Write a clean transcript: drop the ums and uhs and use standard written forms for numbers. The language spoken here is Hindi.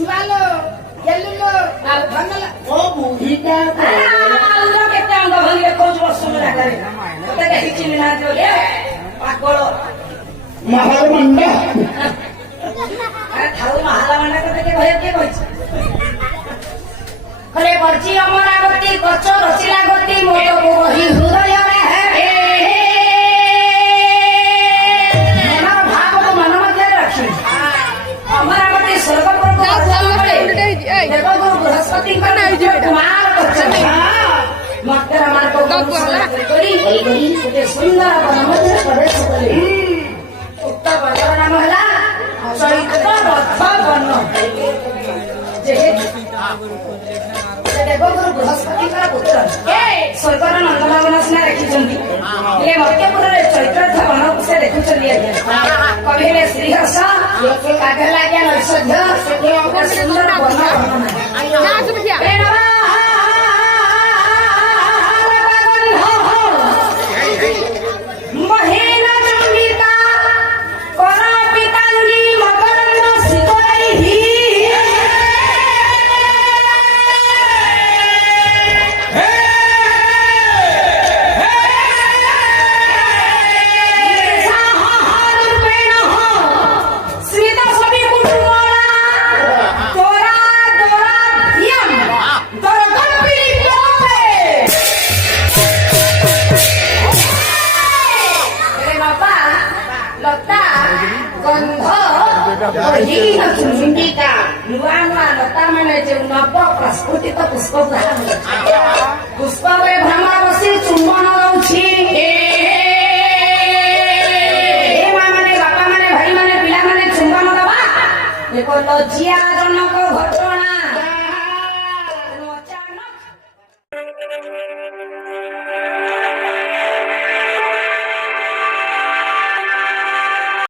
सुनालो गेलुलो भंगला ओ बुढ़ीटा आउरा केते अंग भंगे कोच बसुन लागरे तते काही चिनी ना जोले पागळ महाल मंडा अरे थाउ महाल मंडा तते के भय के कहिछ खरे परची अमरावती गच रचिला गति मोर मोहि हृदय रे हे मनार भाव को मन मध्ये रखी अमरावती स्वर्ग पर देखो गुरु बृहस्पति का कुमार मत हमार को करी ते सुंदर बन मध्ये प्रवेश करी उक्त बजार नाम हला चैत्र रथ बन जे देखो गुरु बृहस्पति का पुत्र स्वर्गर नंदनवन सिना रखिछंती ले मध्यपुर रे चैत्र रथ बन से देखु चली आज्ञा कवि ने श्रीहर्ष कागला ज्ञान औषध सुंदर बन महीना चंडिका करा पितांगी मकरंद सितोई ही चुंडिका नुआ नुआ लता माने जे नव प्रस्फुटित पुष्प पुष्प भ्रमण बसी चुंबन रौछि माँ माने बापा माने भाई माने पिला माने चुंबन दबा देखो लज्जिया जनक घटना अचानक।